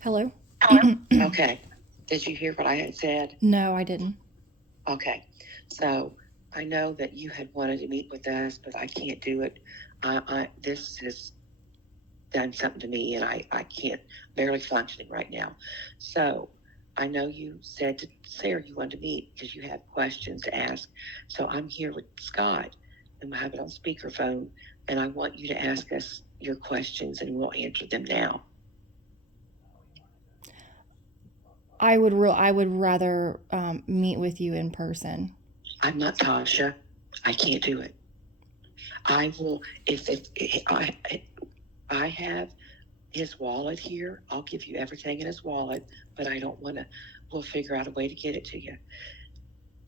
Hello? Okay. Did you hear what I had said? No, I didn't. Okay. So I know that you had wanted to meet with us, but I can't do it. This has done something to me, and I can't barely functioning right now. So I know you said to Sarah you wanted to meet because you have questions to ask. So I'm here with Scott, and I have it on speakerphone, and I want you to ask us your questions, and we'll answer them now. I would rather meet with you in person. I'm not Tasha. I can't do it. I will if I have his wallet here. I'll give you everything in his wallet, but I don't want to. We'll figure out a way to get it to you.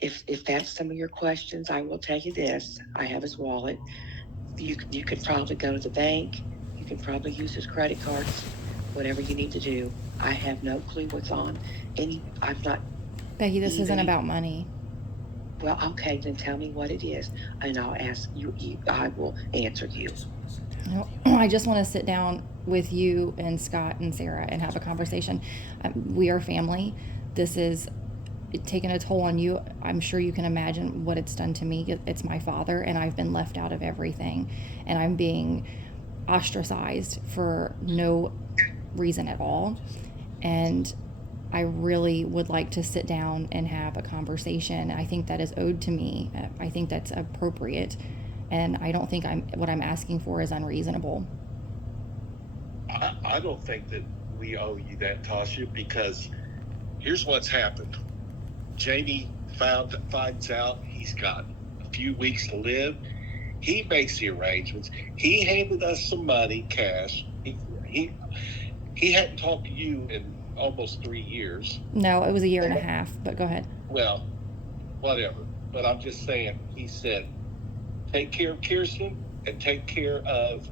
If that's some of your questions, I will tell you this. I have his wallet. You could probably go to the bank. You can probably use his credit cards. Whatever you need to do. I have no clue what's on any. I'm not Becky, this isn't even. about money. Well, okay, then tell me what it is, and I'll ask you. I will answer you. I just want to sit down with you and Scott and Sarah and have a conversation. We are family. This is taken a toll on you. I'm sure you can imagine what it's done to me. It's my father, and I've been left out of everything, and I'm being ostracized for no reason at all. And I really would like to sit down and have a conversation. I think that is owed to me. I think that's appropriate, and I don't think what I'm asking for is unreasonable. I don't think that we owe you that, Tasha, because here's what's happened. Jamie finds out he's got a few weeks to live. He makes the arrangements. He handed us some money, cash. He hadn't talked to you in almost 3 years. No, it was a year and a half, but go ahead. Well, whatever. But I'm just saying, he said, take care of Kirsten and take care of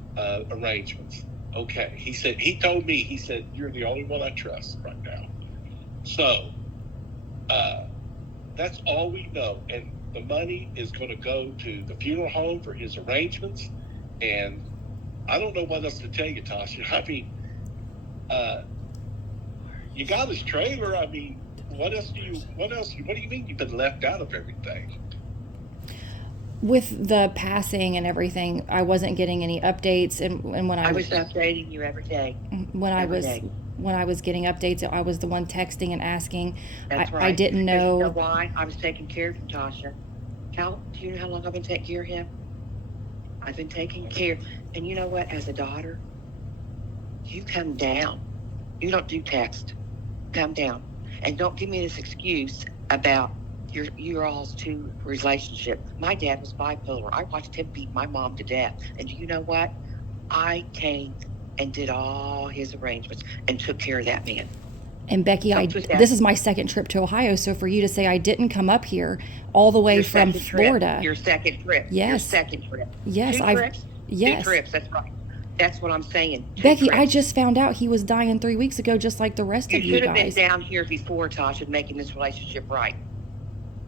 arrangements. Okay. He told me, you're the only one I trust right now. So that's all we know. And the money is going to go to the funeral home for his arrangements. And I don't know what else to tell you, Tasha. I mean, you got his trailer. I mean, what do you mean you've been left out of everything? With the passing and everything, I wasn't getting any updates, and when I was updating you every day. When I was getting updates, I was the one texting and asking. That's right. I didn't know. You know why? I was taking care of him, Tasha. Do you know how long I've been taking care of him? I've been taking care. And you know what? As a daughter, you come down. You don't do text. Come down. And don't give me this excuse about your all's two relationship. My dad was bipolar. I watched him beat my mom to death. And do you know what? I came and did all his arrangements and took care of that man. And Becky, this is my second trip to Ohio. So for you to say I didn't come up here all the way from Florida. Your second trip. Yes. Your second trip. Yes. Two trips? Yes. 2 trips. That's right. That's what I'm saying. Becky, trips. I just found out he was dying 3 weeks ago, just like the rest of you guys. You should have been down here before, Tasha, making this relationship right.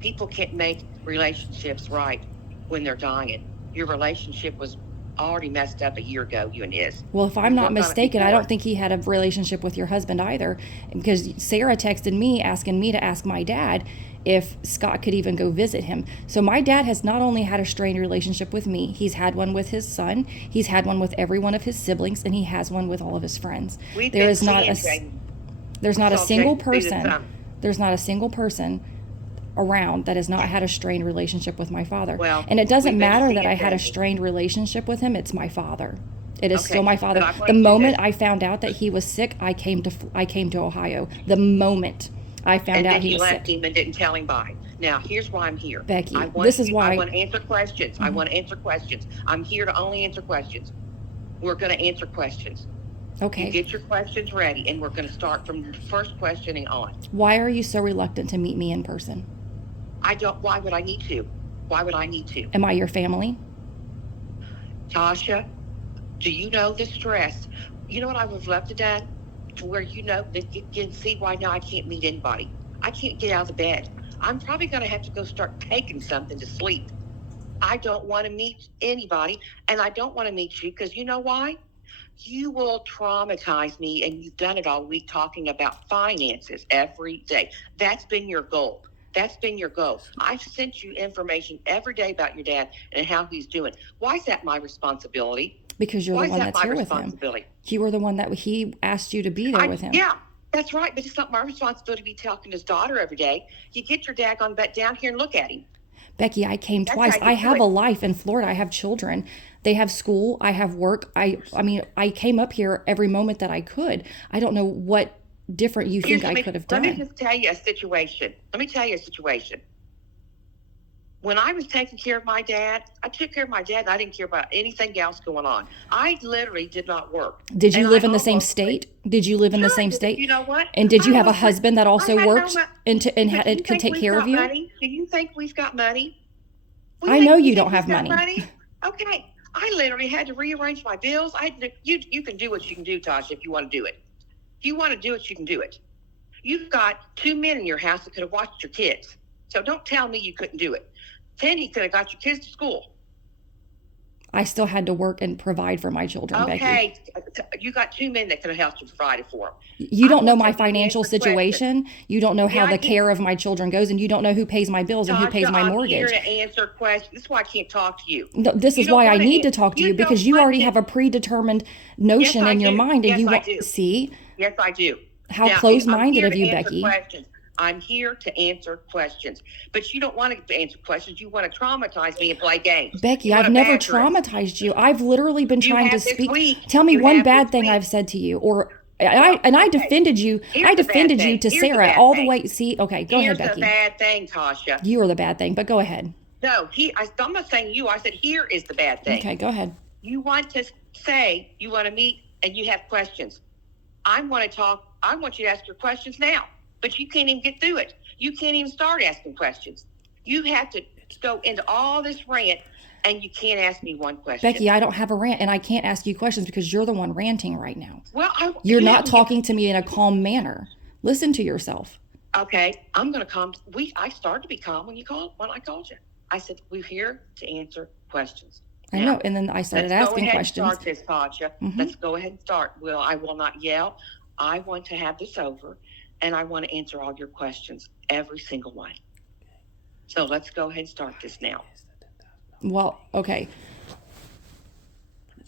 People can't make relationships right when they're dying. Your relationship was already messed up a year ago, you and his. Well, if I'm not mistaken, I don't think he had a relationship with your husband either, because Sarah texted me asking me to ask my dad if Scott could even go visit him. So my dad has not only had a strained relationship with me, he's had one with his son, he's had one with every one of his siblings, and he has one with all of his friends. There's not a single person around that has not had a strained relationship with my father. Well, and it doesn't matter that I had a strained relationship with him. It's my father. It is still my father. The moment I found out that he was sick, I came to Ohio. The moment I found out he was sick. And then you left him and didn't tell him bye. Now, here's why I'm here. Becky, this is why I want to answer questions. Mm-hmm. I want to answer questions. I'm here to only answer questions. We're going to answer questions. Okay. You get your questions ready, and we're going to start from the first questioning on. Why are you so reluctant to meet me in person? Why would I need to? Why would I need to? Am I your family? Tasha, do you know the stress? You know what I would have loved to done? To where you know that you can see why now I can't meet anybody. I can't get out of the bed. I'm probably going to have to go start taking something to sleep. I don't want to meet anybody, and I don't want to meet you because you know why? You will traumatize me, and you've done it all week talking about finances every day. That's been your goal. That's been your goal. I've sent you information every day about your dad and how he's doing. Why is that my responsibility? Because you're Why the one is that that's my here with him. responsibility? You were the one that he asked you to be there with him. Yeah, that's right. But it's not my responsibility to be talking to his daughter every day. You get your daggone butt down here and look at him. Becky, I came That's twice. how you I do have it. a life in Florida. I have children. They have school. I have work. I mean, I came up here every moment that I could. I don't know what different you think I could have done. Let me just tell you a situation. When I was taking care of my dad, I took care of my dad, and I didn't care about anything else going on. I literally did not work. Did you And live I in the same almost- state? Did you live in the Sure, I same did. state? You know what? And did you I have a almost- husband that also I had no worked mo- and But do you could think take we've care of got you? money? Do you think we've got money? I know you think don't we've have got money. Okay. I literally had to rearrange my bills. You can do what you can do, Tasha, if you want to do it. If you want to do it, you can do it. You've got 2 men in your house that could have watched your kids. So don't tell me you couldn't do it. Penny could have got your kids to school. I still had to work and provide for my children, Becky. Okay. You got 2 men that could have helped you provide for them. You don't know want my you to financial answer questions. situation. You don't know how Yeah, I the can't- care of my children goes, and you don't know who pays my bills and who pays Tasha, my I'm here mortgage. to answer questions. This is why I can't talk to you. No, this You is don't why I wanna need to answer. talk to You you because don't you want already to- have a predetermined notion Yes, I in your do. mind, and Yes, you I want do. see Yes, I do. how Now, close-minded I'm of here you, to answer Becky. questions. I'm here to answer questions. But you don't want to answer questions. You want to traumatize me and play games. Becky, You want I've to never badger us. traumatized you. I've literally been You trying to have this speak. week. Tell me You one have bad this thing week. I've said to you, or Well, I okay. defended you. Here's I the bad defended you thing. to Here's the Sarah bad all the thing. way. See, okay, go Here's ahead, the Becky. bad thing, Tasha. You are the bad thing, but go ahead. No, I'm not saying you. I said here is the bad thing. Okay, go ahead. You want to say you want to meet and you have questions. I want to talk. I want you to ask your questions now, but you can't even get through it. You can't even start asking questions. You have to go into all this rant, and you can't ask me one question. Becky, I don't have a rant, and I can't ask you questions because you're the one ranting right now. Well, You're not talking to me in a calm manner. Listen to yourself. Okay, I'm going to calm. I started to be calm when I called you. I said we're here to answer questions. I know, and then I started asking questions. Let's go ahead and start this, Tasha. Mhm. Let's go ahead and start. Well, I will not yell. I want to have this over, and I want to answer all your questions, every single one. So let's go ahead and start this now. Well, okay.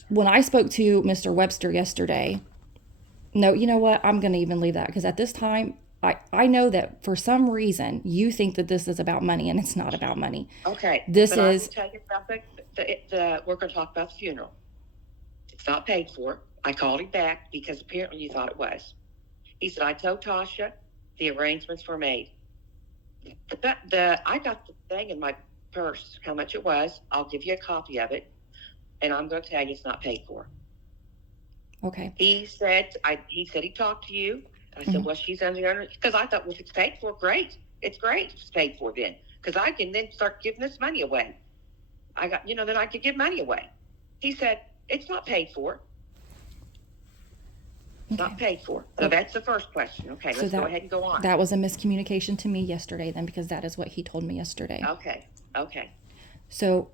When I spoke to Mr. Webster yesterday, no, you know what? I'm going to even leave that because at this time, I know that for some reason you think that this is about money, and it's not about money. Okay. This but is. I will tell you about we're going to talk about the funeral. It's not paid for. I called him back because apparently you thought it was. He said, I told Tasha the arrangements were made. I got the thing in my purse, how much it was. I'll give you a copy of it, and I'm going to tell you it's not paid for. Okay. He said he talked to you. I said, well, she's under, because I thought, well, if it's paid for, great. It's great if it's paid for then, because I can then start giving this money away. Then I could give money away. He said, it's not paid for. Not paid for. So that's the first question. Okay, let's go ahead and go on. That was a miscommunication to me yesterday then, because that is what he told me yesterday. Okay. So,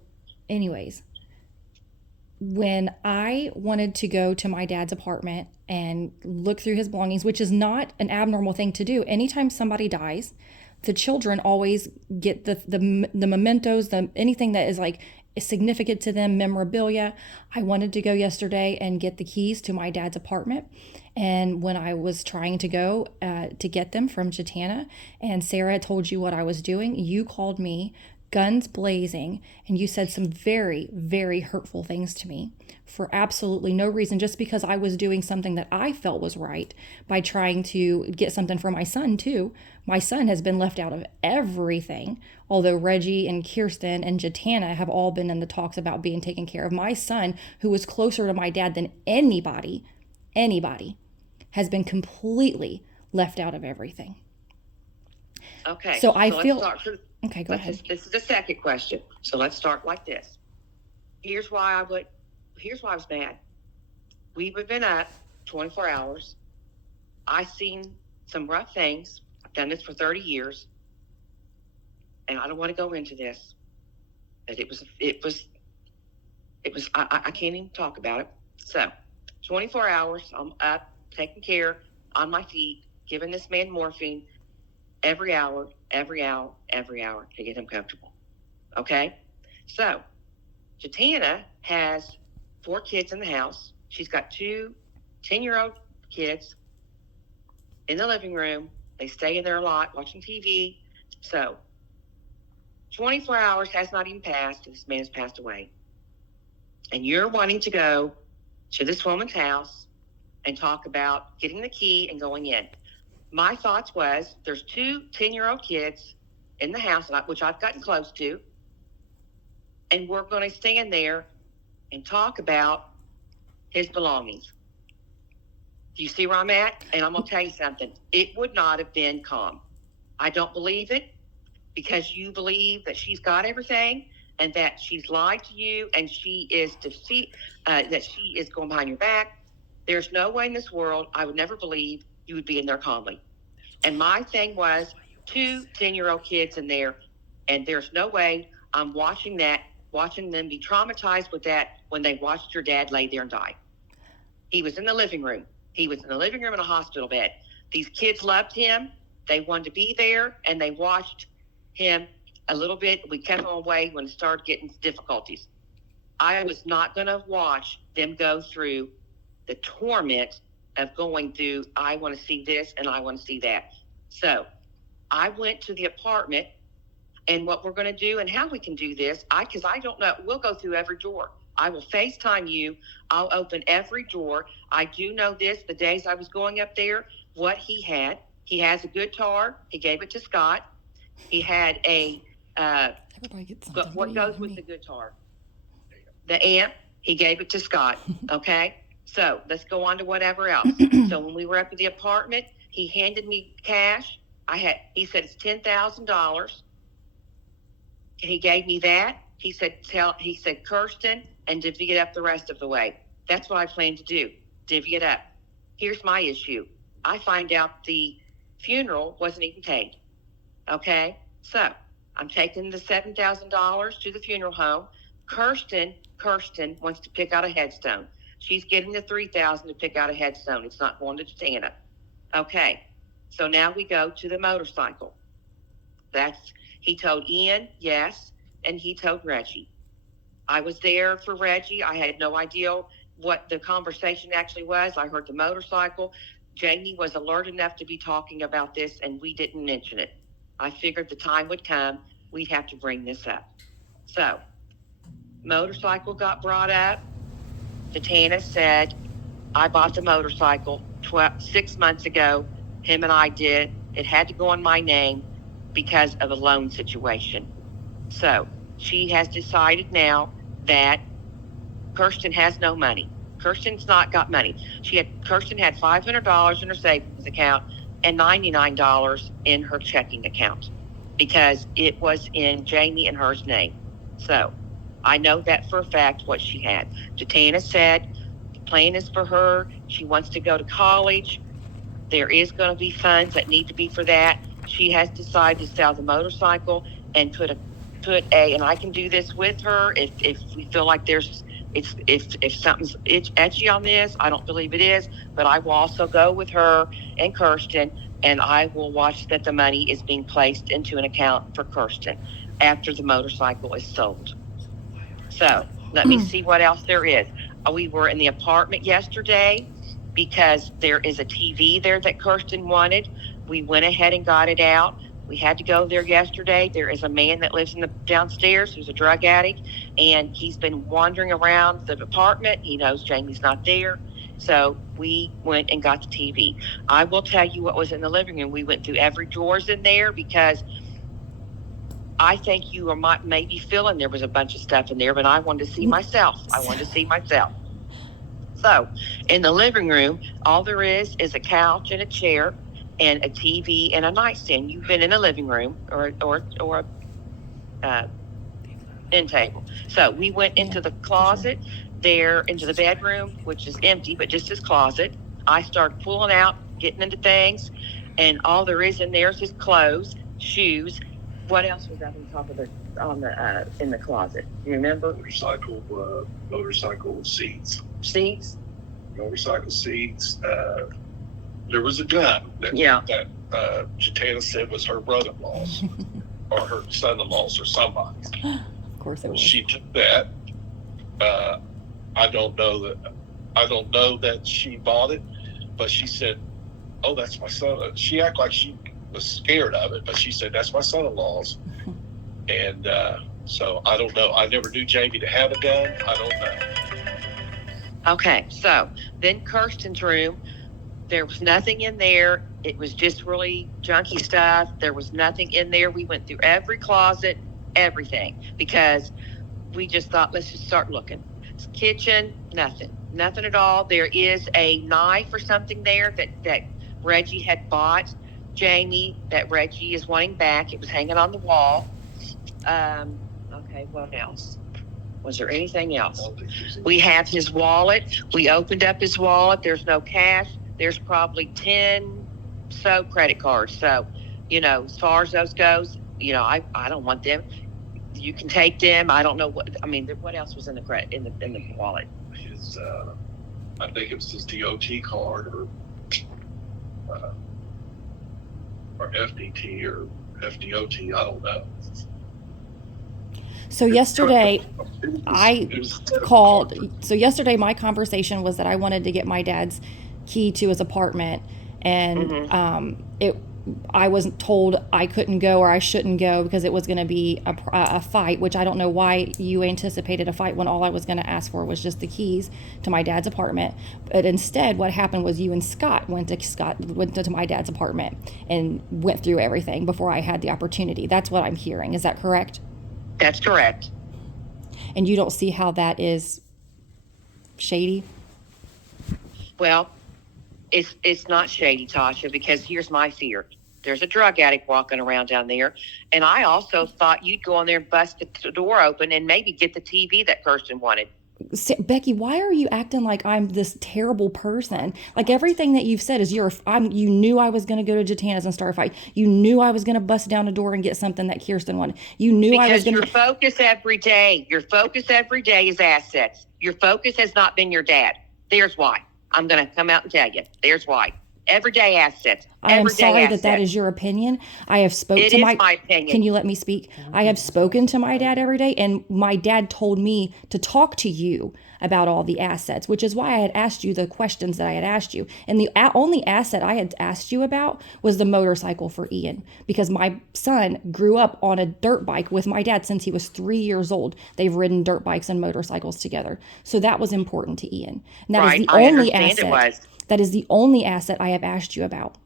anyways, when I wanted to go to my dad's apartment and look through his belongings, which is not an abnormal thing to do. Anytime somebody dies, the children always get the mementos, anything that is like significant to them, memorabilia. I wanted to go yesterday and get the keys to my dad's apartment. And when I was trying to go to get them from Juatana, and Sarah told you what I was doing, you called me guns blazing, and you said some very, very hurtful things to me for absolutely no reason, just because I was doing something that I felt was right by trying to get something for my son too. My son has been left out of everything, although Reggie and Kirsten and Juatana have all been in the talks about being taken care of. My son, who was closer to my dad than anybody, has been completely left out of everything. Okay. So I feel... Okay, go ahead. This is the second question. So let's start like this. Here's why I was mad. We've been up 24 hours. I've seen some rough things. I've done this for 30 years. And I don't want to go into this. But it was I can't even talk about it. So 24 hours, I'm up, taking care, on my feet, giving this man morphine every hour to get him comfortable. Okay? So, Juatana has 4 kids in the house. She's got 2 10-year-old kids in the living room. They stay in there a lot watching TV. So, 24 hours has not even passed, and this man has passed away. And you're wanting to go to this woman's house and talk about getting the key and going in. My thoughts was, there's 2 10-year-old kids in the house, which I've gotten close to, and we're going to stand there and talk about his belongings. Do you see where I'm at? And I'm going to tell you something. It would not have been calm. I don't believe it, because you believe that she's got everything and that she's lied to you and she is that she is going behind your back. There's no way in this world I would never believe you would be in there calmly. And my thing was 2 10-year-old kids in there, and there's no way I'm watching them be traumatized with that when they watched your dad lay there and die. He was in the living room. He was in the living room in a hospital bed. These kids loved him. They wanted to be there, and they watched him a little bit. We kept him away when it started getting difficulties. I was not going to watch them go through the torment of going through, I want to see this and I want to see that. So I went to the apartment, and what we're going to do and how we can do this, because I don't know, we'll go through every drawer. I will FaceTime you. I'll open every drawer. I do know this, the days I was going up there, what he had. He has a guitar. He gave it to Scott. He had a, but what goes with the guitar? The amp. He gave it to Scott. Okay? So let's go on to whatever else. So when we were up at the apartment, he handed me cash. He said, it's $10,000. He gave me that. He said, Kirsten, and divvy it up the rest of the way. That's what I plan to do. Divvy it up. Here's my issue. I find out the funeral wasn't even paid. Okay? So I'm taking the $7,000 to the funeral home. Kirsten wants to pick out a headstone. She's getting the $3,000 to pick out a headstone. It's not going to Juatana. Okay. So now we go to the motorcycle. He told Ian, yes, and he told Reggie. I was there for Reggie. I had no idea what the conversation actually was. I heard the motorcycle. Jamie was alert enough to be talking about this, and we didn't mention it. I figured the time would come, we'd have to bring this up. So, motorcycle got brought up. Juatana said, I bought the motorcycle 6 months ago. Him and I did. It had to go on my name because of a loan situation. So she has decided now that Kirsten has no money. Kirsten's not got money. Kirsten had $500 in her savings account and $99 in her checking account because it was in Jamie and her's name. So I know that for a fact what she had. Juatana said the plan is for her. She wants to go to college. There is going to be funds that need to be for that. She has decided to sell the motorcycle and put and I can do this with her if we feel like if something's etchy on this. I don't believe it is, but I will also go with her and Kirsten, and I will watch that the money is being placed into an account for Kirsten after the motorcycle is sold. So let me see what else there is. We were in the apartment yesterday because there is a TV there that Kirsten wanted. We went ahead and got it out. We had to go there yesterday. There is a man that lives in the downstairs who's a drug addict, and he's been wandering around the apartment. He knows Jamie's not there. So we went and got the TV. I will tell you what was in the living room. We went through every drawers in there because I think you are maybe feeling there was a bunch of stuff in there, but I wanted to see myself. So in the living room, all there is a couch and a chair and a TV and a nightstand. You've been in a living room or a end table. So we went into the closet there, into the bedroom, which is empty, but just his closet. I started pulling out, getting into things, and all there is in there is his clothes, shoes. What else was up on top of in the closet? You remember? Motorcycle seats. Seats? motorcycle seats. There was a gun that Juatana said was her brother-in-law's or her son-in-law's or somebody's. Of course it was. She took that. I don't know that she bought it, but she said, "Oh, that's my son." She acted like she was scared of it, but she said, "That's my son-in-law's." And so I don't know. I never knew Jamie to have a gun. I don't know. Okay, so then Kirsten's room, there was nothing in there. It was just really junky stuff. There was nothing in there. We went through every closet, everything, because we just thought, let's just start looking. Kitchen, nothing at all. There is a knife or something there that Reggie had bought Jamie, that Reggie is wanting back. It was hanging on the wall. Okay, what else? Was there anything else? We have his wallet. We opened up his wallet. There's no cash. There's probably 10 credit cards. So, as far as those goes, I don't want them. You can take them. I don't know what else was in the wallet? His, I think it was his DOT card or FDT or FDOT. I don't know. So yesterday, yesterday my conversation was that I wanted to get my dad's key to his apartment, and I was told I couldn't go or I shouldn't go because it was going to be a fight, which I don't know why you anticipated a fight when all I was going to ask for was just the keys to my dad's apartment. But instead, what happened was you and Scott went to my dad's apartment and went through everything before I had the opportunity. That's what I'm hearing. Is that correct? That's correct. And you don't see how that is shady? Well, it's not shady, Tasha, because here's my fear. There's a drug addict walking around down there, and I also thought you'd go in there and bust the door open and maybe get the TV that Kirsten wanted. Becky, why are you acting like I'm this terrible person? Like everything that you've said is you knew I was going to go to Juatana's and start a fight. You knew I was going to bust down a door and get something that Kirsten wanted. You knew I was going to. Your focus every day is assets. Your focus has not been your dad. There's why. I'm going to come out and tell you. There's why. Everyday assets. I am sorry that is your opinion. I have spoken to my opinion. Can you let me speak? I have spoken to my dad every day, and my dad told me to talk to you about all the assets, which is why I had asked you the questions that I had asked you. And the only asset I had asked you about was the motorcycle for Ian, because my son grew up on a dirt bike with my dad since he was 3 years old. They've ridden dirt bikes and motorcycles together. So that was important to Ian. And that is the only asset. That is the only asset I have asked you about.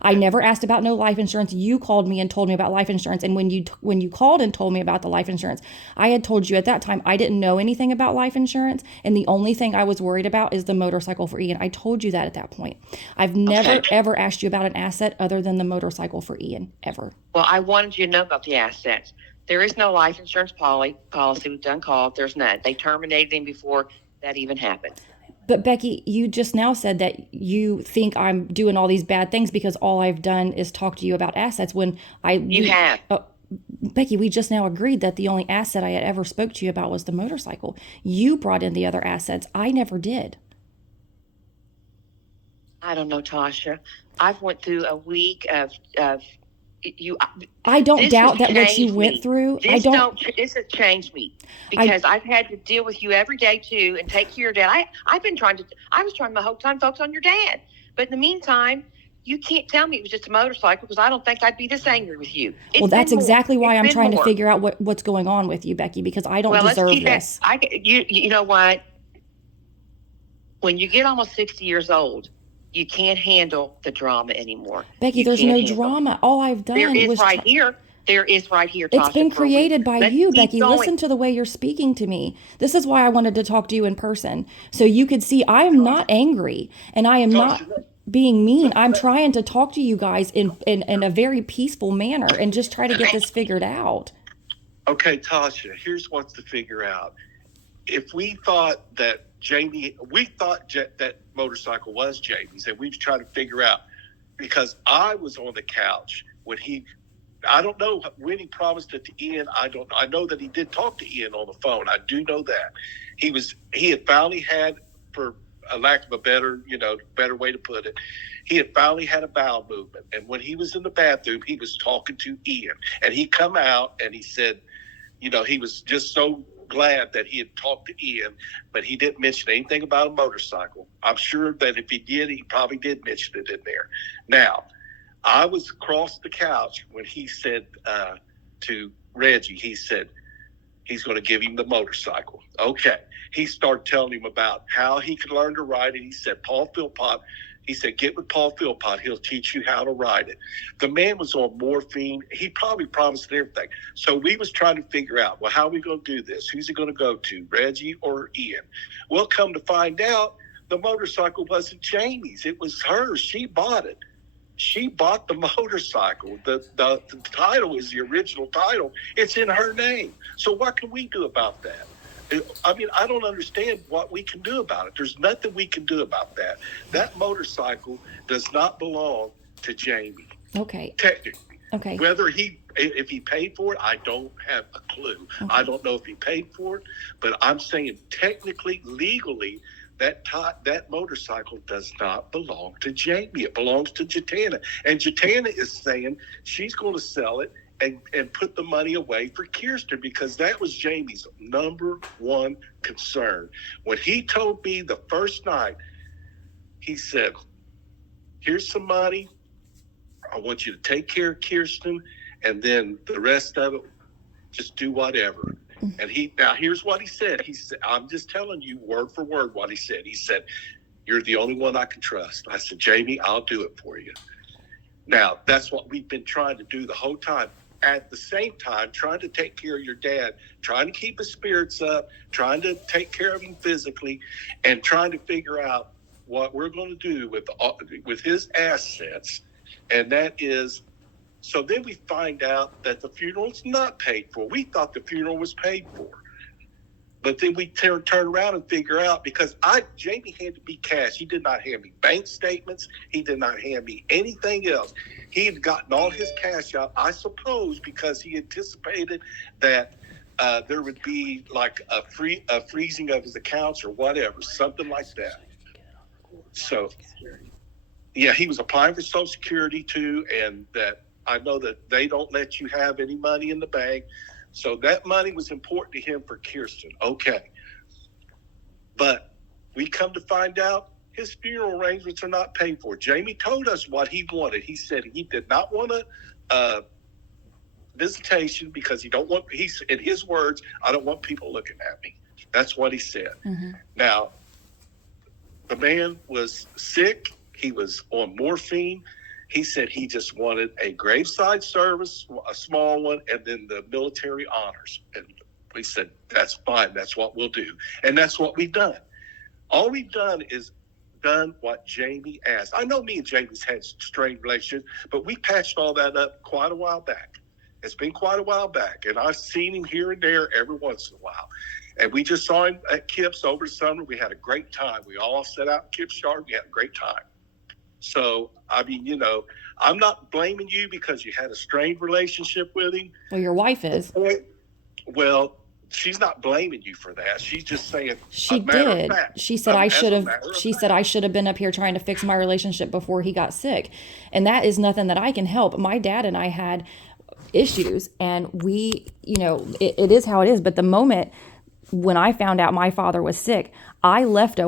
I never asked about no life insurance. You called me and told me about life insurance. And when you called and told me about the life insurance, I had told you at that time I didn't know anything about life insurance. And the only thing I was worried about is the motorcycle for Ian. I told you that at that point. I've never, ever asked you about an asset other than the motorcycle for Ian, ever. Well, I wanted you to know about the assets. There is no life insurance policy. We've done calls. There's none. They terminated him before that even happened. But Becky, you just now said that you think I'm doing all these bad things because all I've done is talk to you about assets when You have. Becky, we just now agreed that the only asset I had ever spoke to you about was the motorcycle. You brought in the other assets. I never did. I don't know, Tasha. I've went through a week of you. I don't doubt that what you went through. This has changed me because I've had to deal with you every day too, and take care of your dad. I was trying my whole time to focus on your dad, but in the meantime, you can't tell me it was just a motorcycle because I don't think I'd be this angry with you. Well, that's exactly why I'm trying to figure out what's going on with you, Becky, because I don't deserve this. You know what? When you get almost 60 years old, you can't handle the drama anymore. Becky, there's no drama. All I've done There is was right here. Tasha. It's been created by you, Becky. Listen to the way you're speaking to me. This is why I wanted to talk to you in person, so you could see I am not angry and I am not being mean. I'm trying to talk to you guys in a very peaceful manner and just try to get this figured out. Okay, Tasha, here's what's to figure out. If we thought that that motorcycle was Jamie's, and we tried to figure out, because I was on the couch when I don't know when he promised it to Ian. I know that he did talk to Ian on the phone. I do know that he had finally had for a lack of a better way to put it, he had finally had a bowel movement. And when he was in the bathroom, he was talking to Ian. And he come out and he said, he was just so glad that he had talked to Ian, but he didn't mention anything about a motorcycle. I'm sure that if he did, he probably did mention it in there. Now, I was across the couch when he said to Reggie, he said he's going to give him the motorcycle. Okay. He started telling him about how he could learn to ride it. He said, Paul Philpott, he said, get with Paul Philpott. He'll teach you how to ride it. The man was on morphine. He probably promised everything. So we was trying to figure out, well, how are we going to do this? Who's it going to go to, Reggie or Ian? Well, come to find out, the motorcycle wasn't Jamie's. It was hers. She bought it. She bought the motorcycle. The title is the original title. It's in her name. So what can we do about that? I mean, I don't understand what we can do about it. There's nothing we can do about that. That motorcycle does not belong to Jamie. Okay. Technically. Okay. Whether if he paid for it, I don't have a clue. Okay. I don't know if he paid for it, but I'm saying technically, legally, that motorcycle does not belong to Jamie. It belongs to Juatana. And Juatana is saying she's going to sell it and put the money away for Kirsten, because that was Jamie's number one concern. When he told me the first night, he said, here's some money. I want you to take care of Kirsten, and then the rest of it, just do whatever. And now here's what he said. He said, I'm just telling you word for word what he said. He said, you're the only one I can trust. I said, Jamie, I'll do it for you. Now, that's what we've been trying to do the whole time. At the same time, trying to take care of your dad, trying to keep his spirits up, trying to take care of him physically, and trying to figure out what we're going to do with his assets. And that is, so then we find out that the funeral is not paid for. We thought the funeral was paid for. But then we turn around and figure out, because Jamie handed me cash. He did not hand me bank statements. He did not hand me anything else. He had gotten all his cash out, I suppose, because he anticipated that there would be like a freezing of his accounts or whatever, something like that. So, yeah, he was applying for Social Security too, and that I know that they don't let you have any money in the bank. So that money was important to him for Kirsten. Okay. But we come to find out his funeral arrangements are not paid for. Jamie told us what he wanted. He said he did not want a visitation because he don't want, in his words, I don't want people looking at me. That's what he said. Mm-hmm. Now, the man was sick. He was on morphine. He said he just wanted a graveside service, a small one, and then the military honors. And we said, that's fine. That's what we'll do. And that's what we've done. All we've done is done what Jamie asked. I know me and Jamie's had strained relationships, but we patched all that up quite a while back. It's been quite a while back. And I've seen him here and there every once in a while. And we just saw him at Kip's over the summer. We had a great time. We all sat out in Kip's yard. We had a great time. So, I mean, I'm not blaming you because you had a strained relationship with him. Well, your wife is. Well, she's not blaming you for that. She's just saying. She did. She said I should have. She said I should have been up here trying to fix my relationship before he got sick, and that is nothing that I can help. My dad and I had issues, and we, it is how it is. But the moment when I found out my father was sick, I left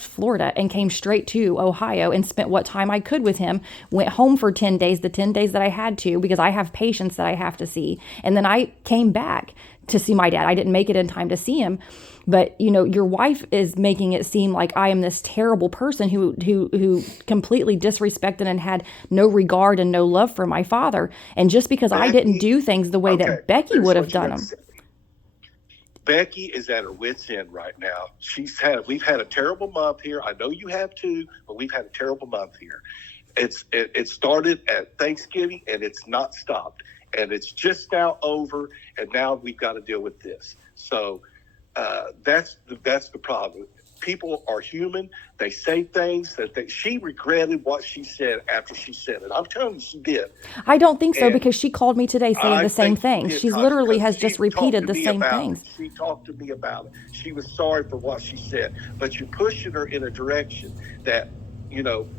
Florida and came straight to Ohio and spent what time I could with him, went home for 10 days, the 10 days that I had to, because I have patients that I have to see. And then I came back to see my dad. I didn't make it in time to see him. But, your wife is making it seem like I am this terrible person who completely disrespected and had no regard and no love for my father. And just because I didn't do things the way that Becky would have done them. Becky is at her wit's end right now. We've had a terrible month here. I know you have too, but we've had a terrible month here. It started at Thanksgiving and it's not stopped. And it's just now over, and now we've got to deal with this. So that's the problem. people are human. They say things she regretted what she said after she said it. I'm telling you, she did. I don't think so, because she called me today saying the same thing. She's literally has just repeated the same things. She talked to me about it. She was sorry for what she said, but you're pushing her in a direction that,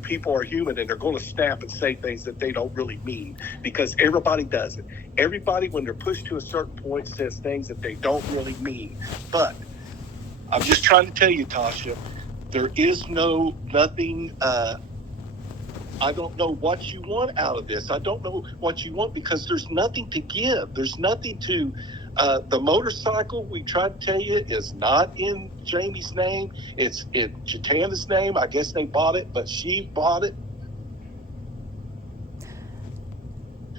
people are human and they're going to snap and say things that they don't really mean, because everybody does it. Everybody, when they're pushed to a certain point, says things that they don't really mean. But I'm just trying to tell you, Tasha, there is nothing. I don't know what you want out of this. I don't know what you want, because there's nothing to give. There's nothing to. The motorcycle, we tried to tell you, is not in Jamie's name. It's in Juatana's name. I guess they bought it, but she bought it.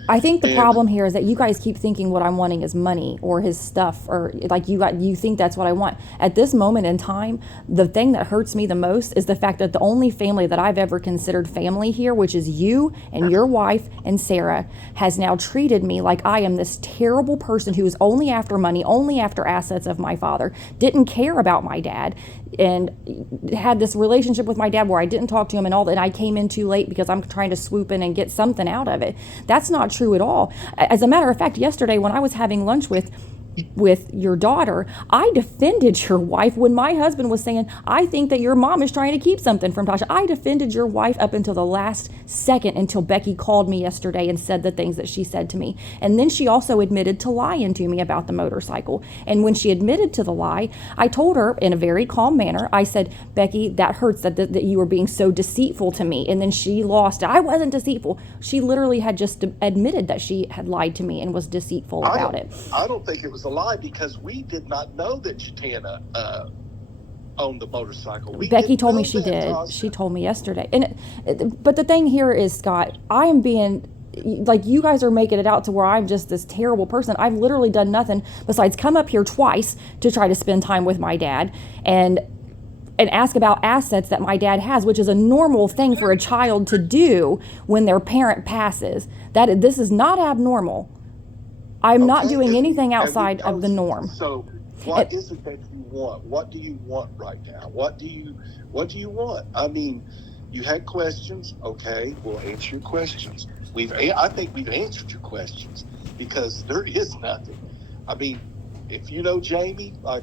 I think the problem here is that you guys keep thinking what I'm wanting is money or his stuff, or like you think that's what I want. At this moment in time, the thing that hurts me the most is the fact that the only family that I've ever considered family here, which is you and your wife and Sarah, has now treated me like I am this terrible person who is only after money, only after assets of my father, didn't care about my dad, and had this relationship with my dad where I didn't talk to him and all that. And I came in too late because I'm trying to swoop in and get something out of it. That's not true at all. As a matter of fact, yesterday when I was having lunch with your daughter, I defended your wife when my husband was saying, I think that your mom is trying to keep something from Tasha. I defended your wife up until the last second, until Becky called me yesterday and said the things that she said to me. And then she also admitted to lying to me about the motorcycle. And when she admitted to the lie, I told her in a very calm manner, I said, Becky, that hurts that you were being so deceitful to me. And then she lost it. I wasn't deceitful. She literally had just admitted that she had lied to me and was deceitful about it. I don't think it was a lie, because we did not know that Juatana owned the motorcycle. Becky told me she did. She told me yesterday. But the thing here is, Scott, I am being, like, you guys are making it out to where I'm just this terrible person. I've literally done nothing besides come up here twice to try to spend time with my dad and ask about assets that my dad has, which is a normal thing for a child to do when their parent passes. This is not abnormal. I'm not doing anything outside of the norm. So what is it that you want? What do you want right now? What do you want? I mean, you had questions. Okay, we'll answer your questions. I think we've answered your questions, because there is nothing. I mean, if you know Jamie, like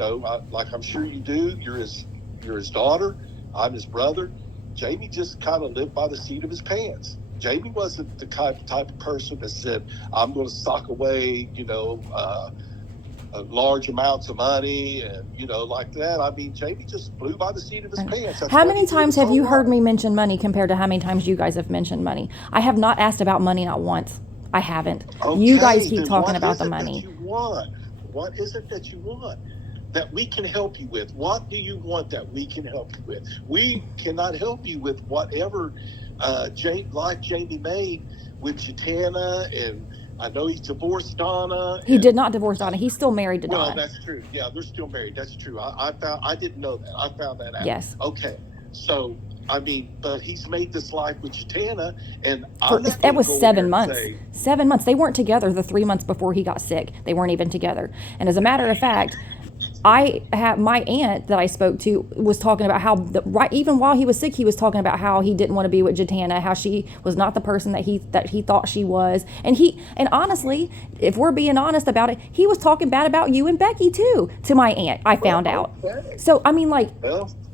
I'm sure you do, you're his daughter, I'm his brother. Jamie just kind of lived by the seat of his pants. Jamie wasn't the type of person that said, I'm going to sock away, large amounts of money and, like that. I mean, Jamie just flew by the seat of his pants. How many times have you heard me mention money compared to how many times you guys have mentioned money? I have not asked about money, not once. I haven't. Okay, you guys keep talking about the money. What is it that you want that we can help you with? What do you want that we can help you with? We cannot help you with whatever Jamie made with Juatana, and I know he divorced Donna. He did not divorce Donna. He's still married to Donna. Well, that's true. Yeah, they're still married. That's true. I didn't know that. I found that out. Yes. Okay. So, I mean, but he's made this life with Juatana, and that was 7 months. 7 months. They weren't together the 3 months before he got sick. They weren't even together. And as a matter of fact, I have my aunt that I spoke to was talking about how even while he was sick, he was talking about how he didn't want to be with Juatana, how she was not the person that he thought she was, and honestly, if we're being honest about it, he was talking bad about you and Becky too to my aunt. I found out. So I mean, like.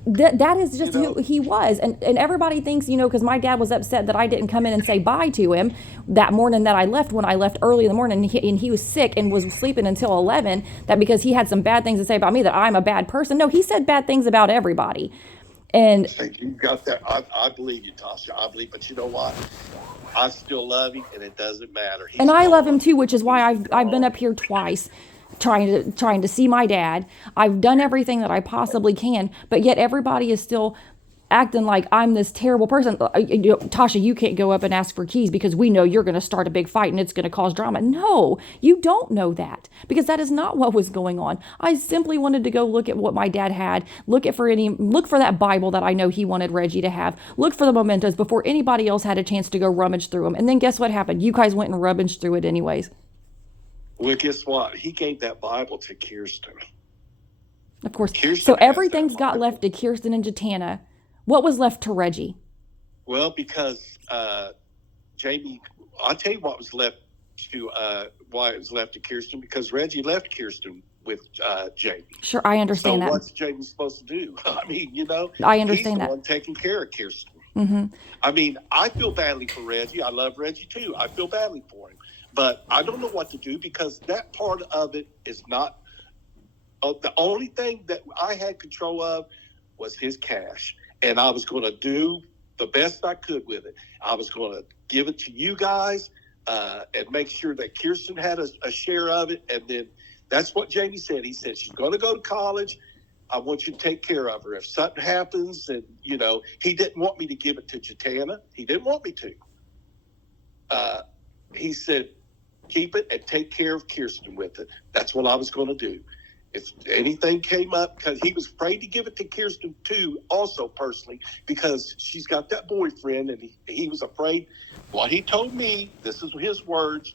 That is just who he was. And everybody thinks, because my dad was upset that I didn't come in and say bye to him that morning that I left, when I left early in the morning, and he was sick and was sleeping until 11, that because he had some bad things to say about me, that I'm a bad person. No, he said bad things about everybody. And you got that. I believe you, Tasha. I believe, but you know what? I still love him, and it doesn't matter. And I love him too, which is why I've been up here twice. Trying to see my dad. I've done everything that I possibly can, but yet everybody is still acting like I'm this terrible person. Tasha, you can't go up and ask for keys because we know you're going to start a big fight and it's going to cause drama. No, you don't know that, because that is not what was going on. I simply wanted to go look at what my dad had, look for that Bible that I know he wanted Reggie to have, look for the mementos before anybody else had a chance to go rummage through them. And then guess what happened? You guys went and rummaged through it anyways. Well, guess what? He gave that Bible to Kirsten. Of course. Kirsten So has that everything's got line. left to Kirsten and Juatana. What was left to Reggie? Well, because Jamie, I'll tell you what was left to why it was left to Kirsten, because Reggie left Kirsten with Jamie. Sure, I understand So that. what's Jamie supposed to do? I mean, you know, I he's understand the that. one taking care of Kirsten. Mm-hmm. I mean, I feel badly for Reggie. I love Reggie too. I feel badly for him, but I don't know what to do because that part of it is not. The only thing that I had control of was his cash, and I was going to do the best I could with it. I was going to give it to you guys and make sure that Kirsten had a share of it, and then that's what Jamie said. He said she's going to go to college. I want you to take care of her. If something happens, and you know, he didn't want me to give it to Juatana. He didn't want me to. He said, keep it and take care of Kirsten with it. That's what I was going to do. If anything came up, because he was afraid to give it to Kirsten too, also personally, because she's got that boyfriend, and he was afraid. Well, he told me, this is his words,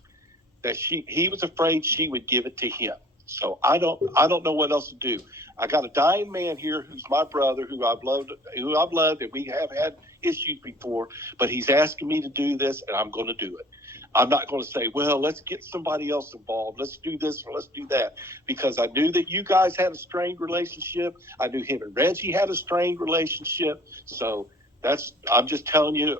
that he was afraid she would give it to him. So I don't know what else to do. I got a dying man here who's my brother, who I've loved, and we have had issues before, but he's asking me to do this, and I'm going to do it. I'm not going to say, well, let's get somebody else involved. Let's do this or let's do that, because I knew that you guys had a strained relationship. I knew him and Reggie had a strained relationship. So I'm just telling you,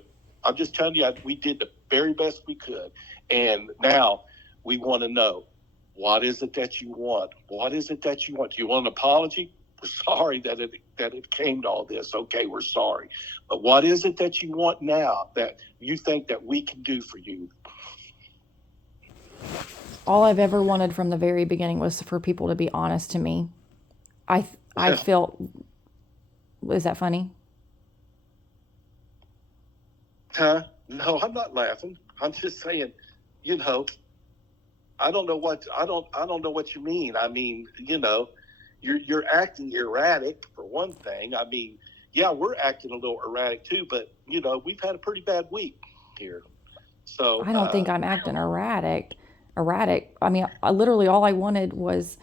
we did the very best we could. And now we want to know, what is it that you want? What is it that you want? Do you want an apology? We're sorry that it came to all this. Okay, we're sorry. But what is it that you want now that you think that we can do for you? All I've ever wanted from the very beginning was for people to be honest to me. I felt, is that funny? Huh? No, I'm not laughing. I'm just saying, you know, I don't know what you mean. I mean, you know, you're acting erratic for one thing. I mean, yeah, we're acting a little erratic too, but you know, we've had a pretty bad week here. So I don't think I'm acting erratic. I mean, literally all I wanted was,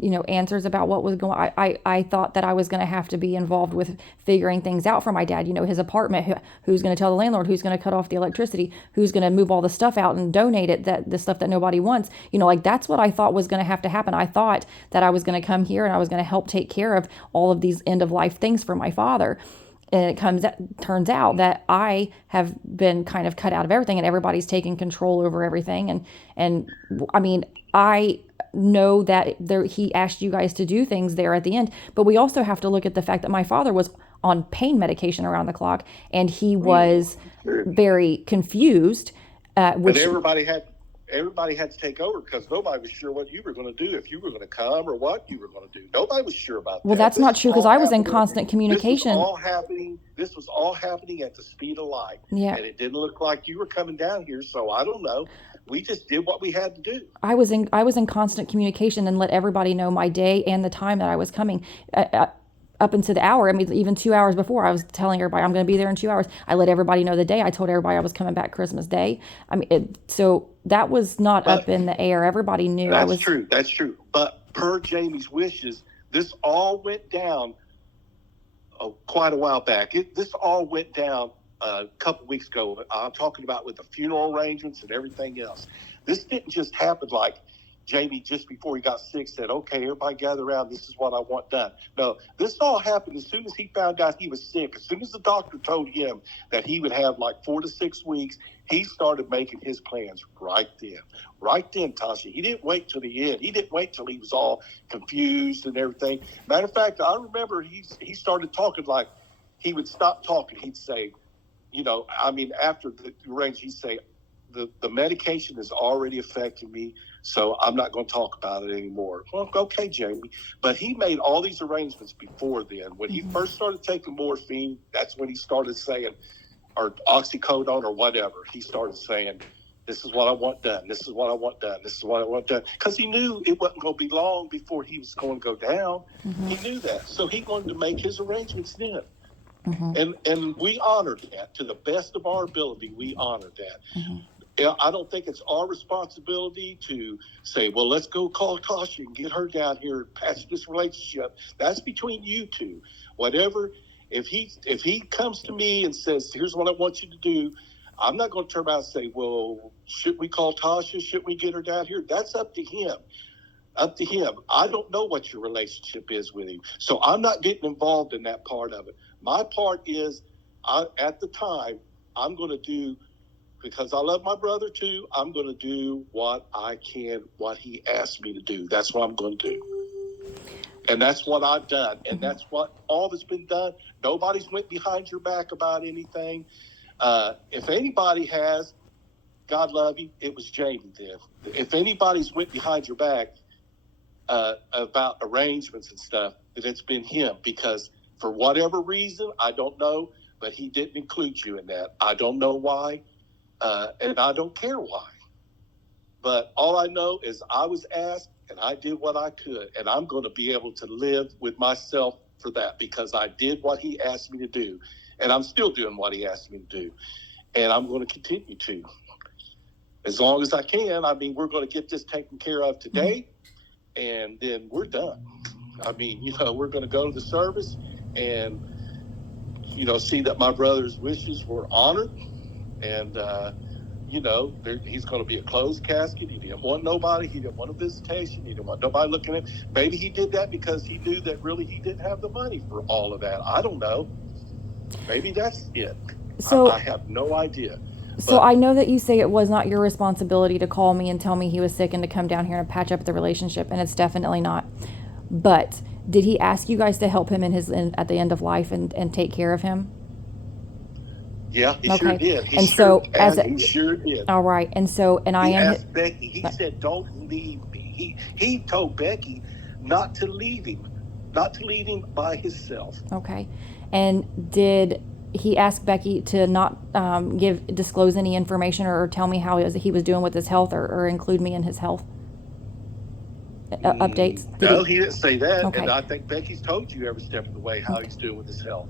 you know, answers about what was going on. I thought that I was going to have to be involved with figuring things out for my dad. You know, his apartment, who's going to tell the landlord, who's going to cut off the electricity, who's going to move all the stuff out and donate it, the stuff that nobody wants. You know, like that's what I thought was going to have to happen. I thought that I was going to come here and I was going to help take care of all of these end of life things for my father. And it turns out that I have been kind of cut out of everything, and everybody's taking control over everything. And I mean, I know that he asked you guys to do things there at the end, but we also have to look at the fact that my father was on pain medication around the clock, and he was very confused. But everybody had to take over because nobody was sure what you were going to do, if you were going to come or what you were going to do. Nobody was sure about that. Well, that's not true, because I was in constant communication. This was all happening at the speed of light. Yeah. And it didn't look like you were coming down here, so I don't know. We just did what we had to do. I was in constant communication and let everybody know my day and the time that I was coming. Up until the hour, I mean, even 2 hours before, I was telling everybody I'm going to be there in 2 hours. I let everybody know the day. I told everybody I was coming back Christmas Day. I mean, so that was not up in the air. Everybody knew I was. That's true. But per Jamie's wishes, this all went down quite a while back. This all went down a couple weeks ago. I'm talking about with the funeral arrangements and everything else. This didn't just happen like Jamie, just before he got sick, said, okay, everybody gather around. This is what I want done. No, this all happened as soon as he found out he was sick. As soon as the doctor told him that he would have like 4 to 6 weeks, he started making his plans right then. Right then, Tasha. He didn't wait till the end. He didn't wait till he was all confused and everything. Matter of fact, I remember he started talking like he would stop talking. He'd say, you know, I mean, after the range, he'd say, the medication is already affecting me, so I'm not going to talk about it anymore. Well, okay, Jamie. But he made all these arrangements before then. When he first started taking morphine, that's when he started saying, or oxycodone or whatever, he started saying, this is what I want done. This is what I want done. This is what I want done. Because he knew it wasn't going to be long before he was going to go down. Mm-hmm. He knew that. So he wanted to make his arrangements then. Mm-hmm. And we honored that to the best of our ability. We honored that. Mm-hmm. I don't think it's our responsibility to say, well, let's go call Tasha and get her down here and patch this relationship. That's between you two. Whatever, if he comes to me and says, here's what I want you to do, I'm not going to turn around and say, well, should we call Tasha? Should we get her down here? That's up to him. Up to him. I don't know what your relationship is with him. So I'm not getting involved in that part of it. My part is, at the time, I'm going to do, because I love my brother too, I'm going to do what I can, what he asked me to do. That's what I'm going to do. And that's what I've done. And that's what all that's been done. Nobody's went behind your back about anything. If anybody has, God love you, it was Jamie then. If anybody's went behind your back about arrangements and stuff, then it's been him. Because for whatever reason, I don't know, but he didn't include you in that. I don't know why. And I don't care why. But all I know is I was asked and I did what I could. And I'm going to be able to live with myself for that, because I did what he asked me to do. And I'm still doing what he asked me to do. And I'm going to continue to. As long as I can. I mean, we're going to get this taken care of today. And then we're done. I mean, we're going to go to the service and, see that my brother's wishes were honored. And, he's going to be a closed casket. He didn't want nobody. He didn't want a visitation. He didn't want nobody looking at him. Maybe he did that because he knew that really he didn't have the money for all of that. I don't know. Maybe that's it. So I have no idea. So I know that you say it was not your responsibility to call me and tell me he was sick and to come down here and patch up the relationship, and it's definitely not. But did he ask you guys to help him at the end of life and take care of him? Yeah, he sure did. He sure did. All right, and I asked Becky. He said, "Don't leave me." He told Becky not to leave him by himself. Okay, and did he ask Becky to not disclose any information or tell me how he was doing with his health, or include me in his health updates? He didn't say that. Okay. And I think Becky's told you every step of the way how he's doing with his health.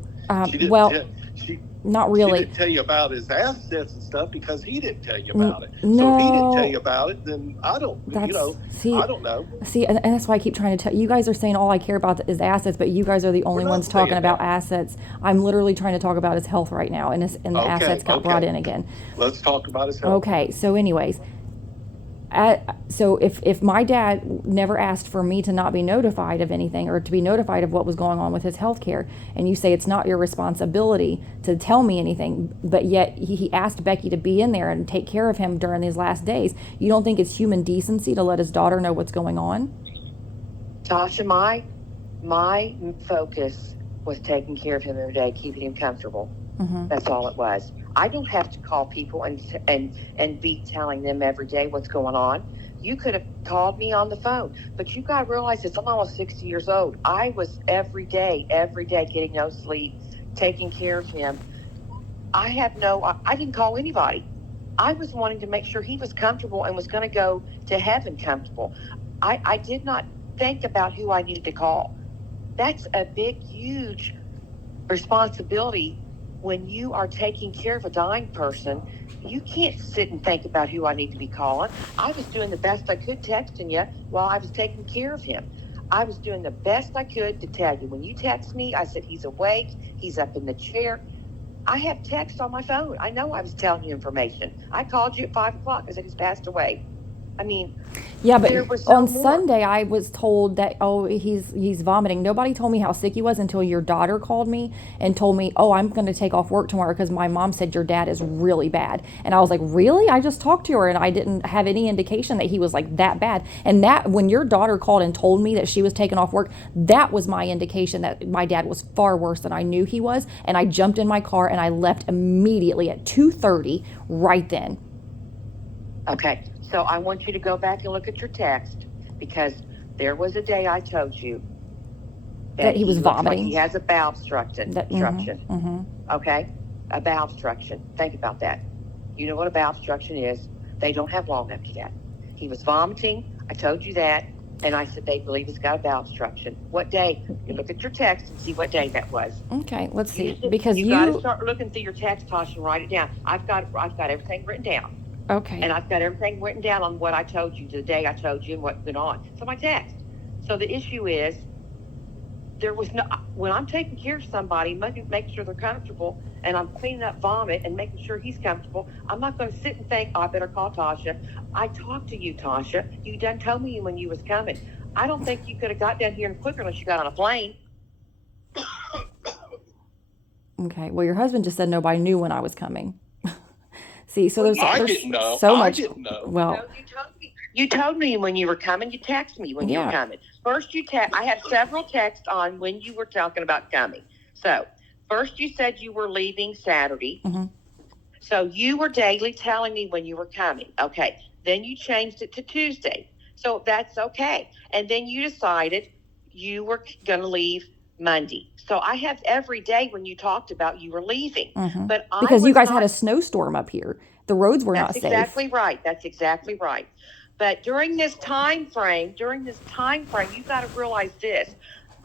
Not really. She didn't tell you about his assets and stuff because he didn't tell you about it. No. So if he didn't tell you about it, then I don't know. See, and that's why I keep trying to tell you guys are saying all I care about is assets, but you guys are the only ones talking about assets. I'm literally trying to talk about his health right now, and the assets got brought in again. Let's talk about his health. Okay, so anyways, so if my dad never asked for me to not be notified of anything or to be notified of what was going on with his health care, and you say it's not your responsibility to tell me anything, but yet he asked Becky to be in there and take care of him during these last days, you don't think it's human decency to let his daughter know what's going on? Tasha, my focus was taking care of him every day, keeping him comfortable. Mm-hmm. That's all it was. I don't have to call people and be telling them every day what's going on. You could have called me on the phone, but you got to realize this. I'm almost 60 years old. I was every day getting no sleep, taking care of him. I didn't call anybody. I was wanting to make sure he was comfortable and was going to go to heaven comfortable. I did not think about who I needed to call. That's a big, huge responsibility. When you are taking care of a dying person, you can't sit and think about who I need to be calling. I was doing the best I could texting you while I was taking care of him. I was doing the best I could to tell you. When you text me, I said, he's awake, he's up in the chair. I have text on my phone. I know I was telling you information. I called you at 5 o'clock. I said, he's passed away. I mean, yeah, but on Sunday I was told that, he's vomiting. Nobody told me how sick he was until your daughter called me and told me, I'm going to take off work tomorrow because my mom said your dad is really bad. And I was like, really? I just talked to her and I didn't have any indication that he was like that bad. And that when your daughter called and told me that she was taking off work, that was my indication that my dad was far worse than I knew he was. And I jumped in my car and I left immediately at 2:30 right then. Okay. So I want you to go back and look at your text, because there was a day I told you that he was vomiting. Like he has a bowel obstruction. Mm-hmm. Okay? A bowel obstruction. Think about that. You know what a bowel obstruction is. They don't have long after that. He was vomiting. I told you that. And I said, they believe he's got a bowel obstruction. What day? You look at your text and see what day that was. Okay, let's see. Because you got to start looking through your text, Tasha, and write it down. I've got everything written down. Okay. And I've got everything written down on what I told you the day I told you and what went on. So my text. So the issue is, there was no, when I'm taking care of somebody, make sure they're comfortable, and I'm cleaning up vomit and making sure he's comfortable, I'm not going to sit and think, oh, I better call Tasha. I talked to you, Tasha. You done told me when you was coming. I don't think you could have got down here any quicker unless you got on a plane. Okay. Well, your husband just said nobody knew when I was coming. See, so there's I didn't know. so I much. didn't know. Well, No, you told me when you were coming. You texted me when you were coming. First, I have several texts on when you were talking about coming. So, first you said you were leaving Saturday. Mm-hmm. So you were daily telling me when you were coming. Okay. Then you changed it to Tuesday. So that's okay. And then you decided you were going to leave Monday. So I have every day when you talked about you were leaving. Mm-hmm. But because you guys had a snowstorm up here. The roads were not safe. That's exactly right. That's exactly right. But during this time frame, you got to realize this.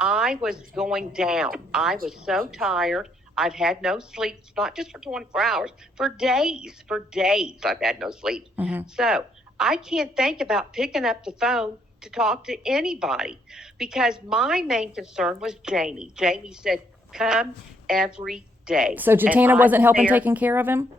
I was going down. I was so tired. I've had no sleep, not just for 24 hours, for days. I've had no sleep. Mm-hmm. So I can't think about picking up the phone to talk to anybody because my main concern was Jamie. Jamie said, come every day. So Juatana wasn't helping taking care of him?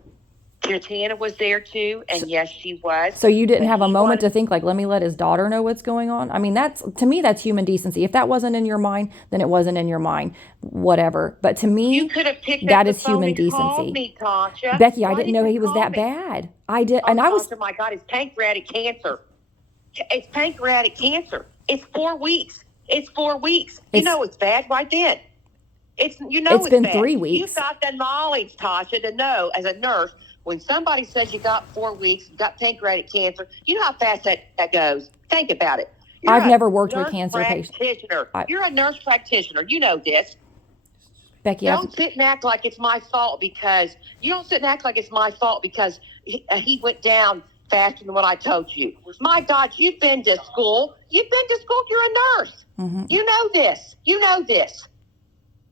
Juatana was there too, and yes, she was. So you didn't have a moment to think, like, let me let his daughter know what's going on? I mean, to me, that's human decency. If that wasn't in your mind, then it wasn't in your mind. Whatever. But to me, you could have picked that up is the phone human and decency. called me, Tasha. Becky, Why I didn't know he was that bad. I did, and I was. Oh my God, it's pancreatic cancer. It's pancreatic cancer. It's 4 weeks. You know it's bad right then. It's been bad. 3 weeks. You've got the knowledge, Tasha, to know as a nurse when somebody says you got 4 weeks, you got pancreatic cancer. You know how fast that goes. Think about it. I've never worked with cancer patients. You're a nurse practitioner. You know this. Becky, Don't sit and act like it's my fault because he went down faster than what I told you. My God, you've been to school. You're a nurse. Mm-hmm. You know this.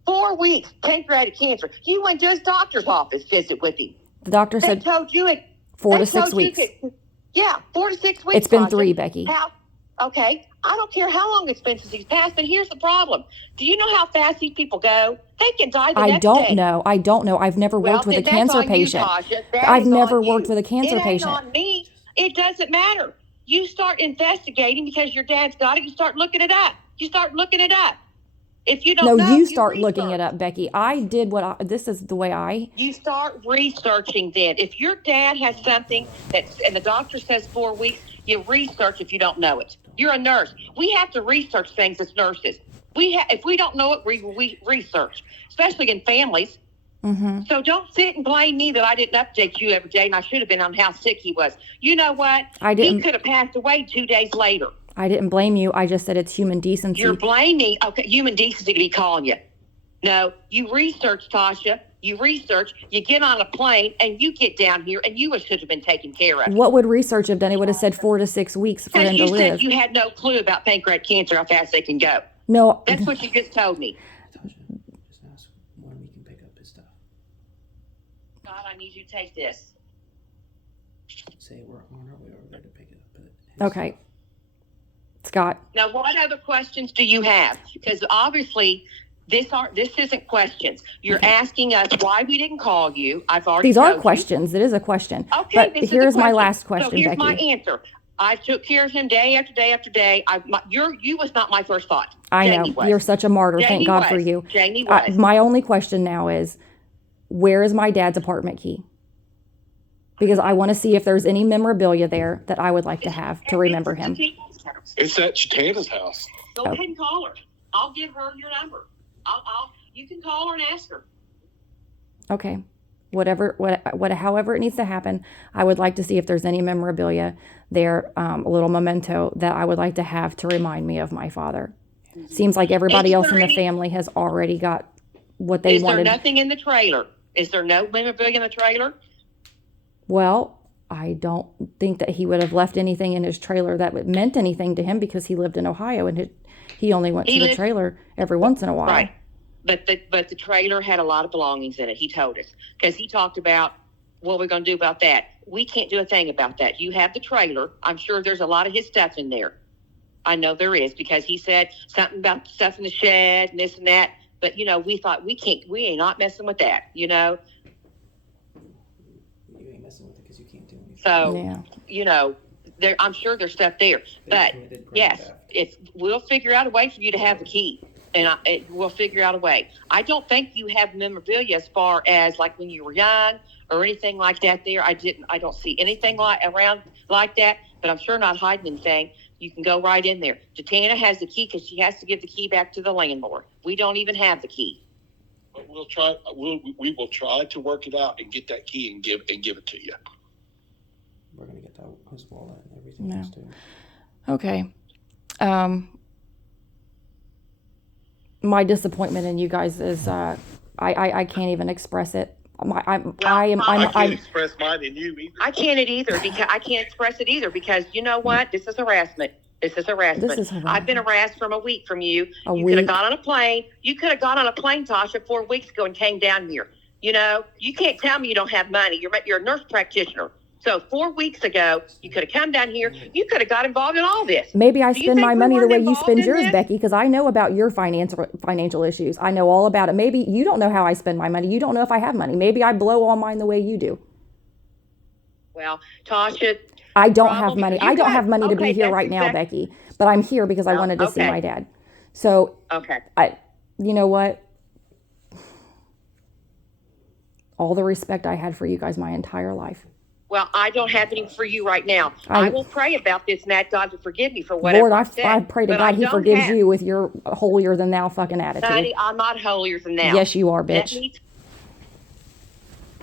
4 weeks, pancreatic cancer. You went to his doctor's office, visit with him. The doctor said told you it 4 to 6 weeks. 4 to 6 weeks. It's been Tasha. 3, Becky. Okay, I don't care how long it's been since he's passed, but here's the problem. Do you know how fast these people go? They can die the next day. I don't know. I've never worked with a cancer patient. I've never worked with a cancer patient. It ain't on me. It doesn't matter. You start investigating because your dad's got it. You start looking it up. If you don't know, you start looking it up, Becky. I did this is the way You start researching then. If your dad has something and the doctor says 4 weeks, you research if you don't know it. You're a nurse. We have to research things as nurses. If we don't know it, we research, especially in families. Mm-hmm. So don't sit and blame me that I didn't update you every day and I should have been on how sick he was. You know what? He could have passed away 2 days later. I didn't blame you. I just said it's human decency. You're blaming. Okay, human decency to be calling you. No, you research, Tasha. You get on a plane, and you get down here, and you should have been taken care of. What would research have done? It would have said 4 to 6 weeks for him to live. Because you said you had no clue about pancreatic cancer, how fast they can go. No. That's what you just told me. Tasha, just ask when we can pick up his stuff. God, I need you to take this. Say we're on our way over there to pick it up. Okay. Scott. Now, what other questions do you have? Because obviously, this isn't questions. You're asking us why we didn't call you. I've already. These are questions. It is a question. Okay. But here's my last question, so here's Becky. my answer. I took care of him day after day after day. You was not my first thought. I know. You're such a martyr. Thank God for you. Jamie was. My only question now is, where is my dad's apartment key? Because I want to see if there's any memorabilia there that I would like to have to remember him. It's at Juatana's house. Go ahead and call her. I'll give her your number. You can call her and ask her. Okay. However it needs to happen, I would like to see if there's any memorabilia there, a little memento that I would like to have to remind me of my father. Seems like everybody else in the family has already got what they wanted. Is there nothing in the trailer? Is there no memorabilia in the trailer? Well, I don't think that he would have left anything in his trailer that meant anything to him because he lived in Ohio and he only went to the trailer every once in a while. Right. But the trailer had a lot of belongings in it. He told us because he talked about What are we going to do about that? We can't do a thing about that. You have the trailer. I'm sure there's a lot of his stuff in there. I know there is, because he said something about stuff in the shed and this and that. But, we thought we ain't not messing with that, You ain't messing with it because you can't do anything. So, I'm sure there's stuff there. But, yes, we'll figure out a way for you to have the key. And we'll figure out a way. I don't think you have memorabilia as far as like when you were young or anything like that there. I don't see anything around like that, but I'm sure not hiding anything. You can go right in there. Juatana has the key because she has to give the key back to the landlord. We don't even have the key. But we'll try. We will try to work it out and get that key and give it to you. We're gonna get his wallet and everything else too. Okay. My disappointment in you guys is I can't even express it. I can't express mine in you either. I can't express it either because you know what? This is harassment. I've been harassed from a week from you. You could have gone on a plane. You could have gone on a plane, Tasha, 4 weeks ago and came down here. You can't tell me you don't have money. You're a nurse practitioner. So 4 weeks ago, you could have come down here. You could have got involved in all this. Maybe I spend my money the way you spend yours, Becky, because I know about your financial issues. I know all about it. Maybe you don't know how I spend my money. You don't know if I have money. Maybe I blow all mine the way you do. Well, Tasha, I don't have money. I don't have money to be here right now, Becky. But I'm here because I wanted to see my dad. So, you know what? All the respect I had for you guys my entire life. Well, I don't have any for you right now. I will pray about this and ask God to forgive me for whatever I said. I pray to God He forgives you with your holier than thou fucking attitude. Honey, I'm not holier than thou. Yes, you are, bitch.